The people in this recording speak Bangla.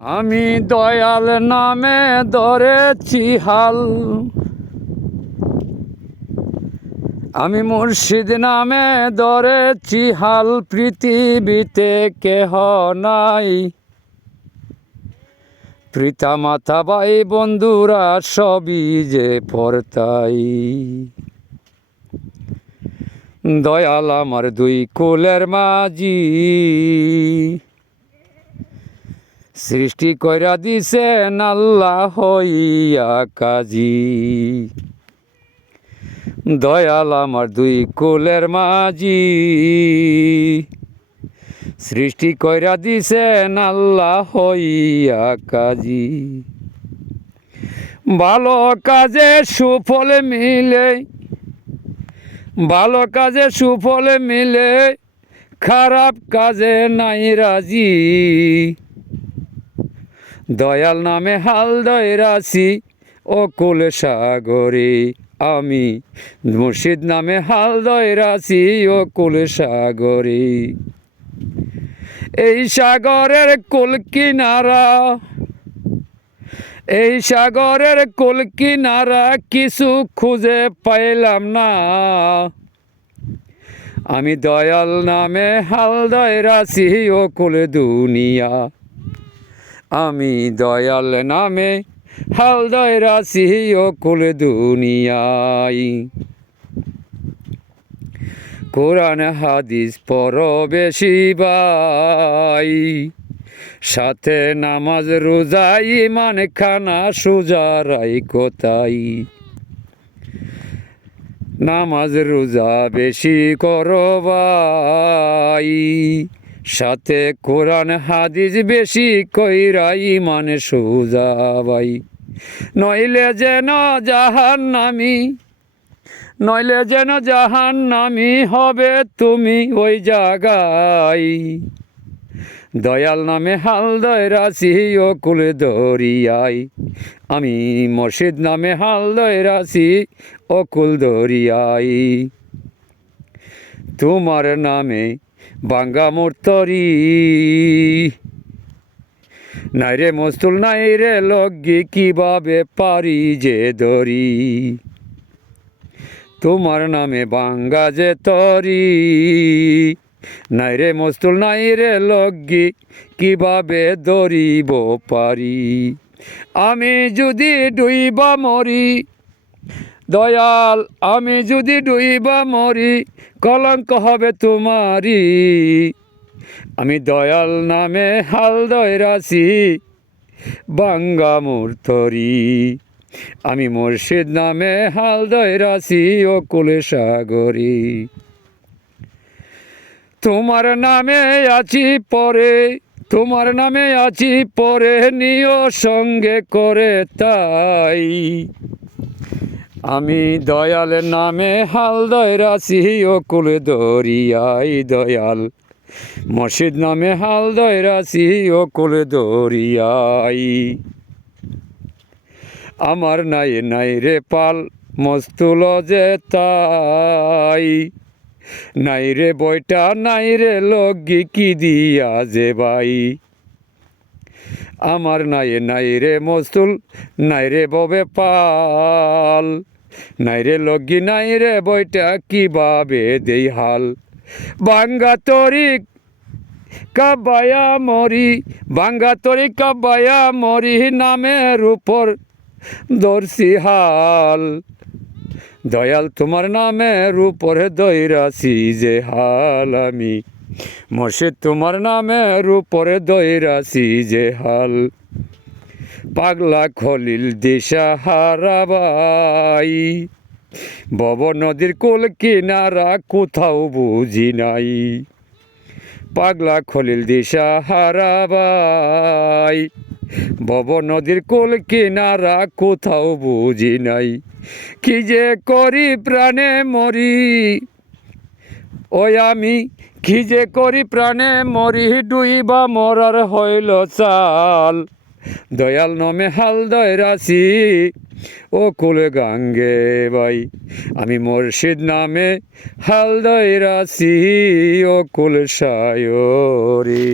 আমি দয়াল নামে ধরেছি হাল, আমি মুর্শিদ নামে ধরেছি হাল। পৃথিবীতে কেহ নাই, পিতা মাতা ভাই বন্ধুরা সবই যে পরতাই। দয়াল আমার দুই কুলের মাঝি, সৃষ্টি কইরা দিছেন আল্লাহ হইয়া কাজী। দয়াল আমার দুই কুলের মাঝি, সৃষ্টি কইরা দিছেন আল্লাহ হইয়া কাজী। ভালো কাজে সুফল মিলে, ভালো কাজে সুফল মিলে, খারাপ কাজে নাই রাজি। দয়াল নামে হাল ধইরাছি অকুল সাগরে, আমি মুর্শিদ নামে হাল ধইরাছি অকুল সাগরে। এই সাগরের কুল কিনারা, এই সাগরের কুল কিনারা কিছু খুঁজে পাইলাম না। আমি দয়াল নামে হাল ধইরাছি অকুল দুনিয়া, আমি দয়াল নামে হাল ধইরাছি অকুল দুনিয়ায়। কোরআন হাদিস পড়ো বেশি ভাই, সাথে নামাজ রোজা ইমান খানা সোজা রাইখো তাই। নামাজ রোজা বেশি করো ভাই, সাথে কোরআন হাদিস বেশি কইরা ইমান সোজা ভাই। নইলে যেন জাহান্নামী, নইলে যেন জাহান্নামী হবে তুমি ওই জায়গায়। দয়াল নামে হাল ধইরাছি অকুল দরিয়ায়, আমি মুর্শিদ নামে হাল ধইরাছি অকুল দরিয়ায়। তোমার নামে ভাঙ্গা মোর তরি, নাইরে মস্তুল নাইরে লগি কিভাবে পারি যে ধরি। তোমার নামে ভাঙ্গা যে তরি, নাইরে মস্তুল নাইরে লগি কিভাবে ধরিব পারি। আমি যদি ডুইবা মরি, দয়াল আমি যদি ডুইবা মরি, কলঙ্ক হবে তোমারি। আমি দয়াল নামে হাল ধইরাছি ভাঙ্গা মোর তরি, আমি মুর্শিদ নামে হাল ধইরাছি অকুল সাগরে। তোমার নামে আছি পরে, তোমার নামে আছি পরে, নিও সঙ্গে করে তাই। আমি দয়াল নামে হাল ধইরাছি অকুল দরিয়ায়। দয়াল মুর্শিদ নামে হাল ধইরাছি অকুল দরিয়ায়। আমার নাই নাই রে পাল মস্তুল যে তাই, নাই রে বইটা নাই রে লগি কি দিয়া যে ভাই। আমার নাই নাই রে মস্তুল, নাই রে ববে পাল, নাই রে লগি নাই রে বইটা কিভাবে দেই হাল। ভাঙ্গা তরি কাবায়া মরি, ভাঙ্গা তরি কাবায়া মরি, নামের উপর ধরছি হাল। দয়াল তোমার নামের উপরে ধইরাছি যে হাল, আমি মুর্শিদ তোমার নামের উপরে ধইরাছি যে হাল। পাগলা খলিল দিশা হারা ভাই, ভব নদীর কুল কিনারা কোথাও বুঝি নাই। পাগলা খলিল দিশা হারা ভাই, ভব নদীর কুল কিনারা কোথাও বুঝি নাই। কি যে করি প্রাণে মরি, ওই আমি কি যে করি প্রাণে মরি, ডুইবা মরার হইল চাল। দয়াল নামে হাল ধইরাছি অকুল গাঙ্গে ভাই, আমি মুর্শিদ নামে হাল ধইরাছি অকুল সায়রে।